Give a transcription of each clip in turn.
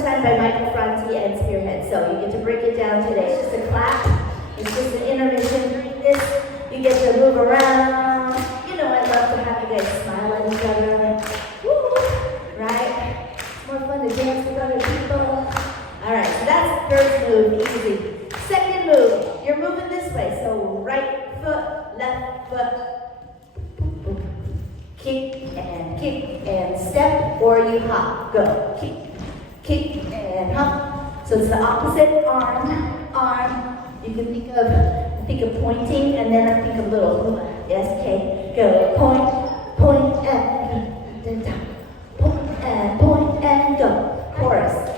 Sunshine by Franti Spearhead. So you get to break it down today. It's just a clap. It's just an intermission. During this, you get to move around. You know, I love to have you guys smile at each other. Woo! Right? It's more fun to dance with other people. All right, so that's the first move, easy. Second move, you're moving this way. So right foot, left foot. Kick and step, or you hop. Go. Kick and hop. So it's the opposite arm. You can think of pointing, and then I think of little hula. Yes, okay. Go. Point and go. Chorus.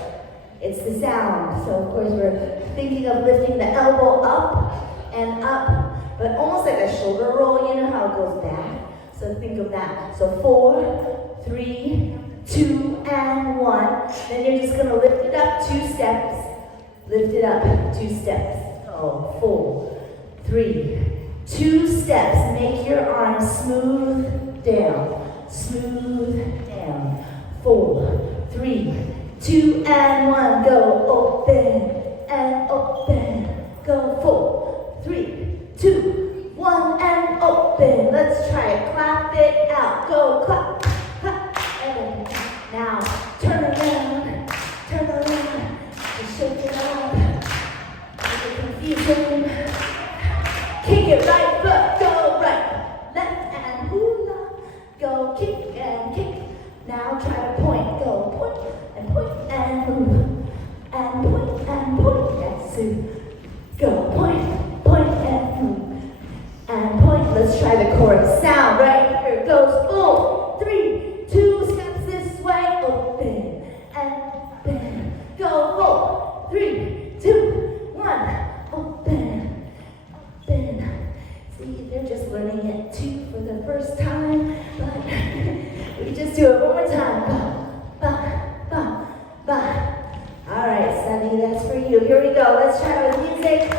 It's the sound. So of course we're thinking of lifting the elbow up and up, but almost like a shoulder roll. You know how it goes back. So think of that. So 4, 3, 2, and 1. Then you're just going to lift it up 2 steps. Lift it up 2 steps. So 4, 3, 2 steps. Make your arms smooth down. Smooth down. 4, 3, 2, and 1. Go open and open. Go 4, 3, 2, 1 and open. Let's try it. Clap it out. Go clap, clap, and open. Now turn around, and shake it up. Make it confusion. Kick it right foot, go right, left and hula. Go kick and kick. Now try to point. Go point and move, and point and point. That's it. Go point and move. And point. Let's try the chorus. Sound right here goes. 4, 3, 2 steps this way. Open and open. Go 4, 3, 2, 1. Open. See, they're just learning it too for the first time, but we just do it one more time. Ba. All right, Sunny, that's for you. Here we go. Let's try with music.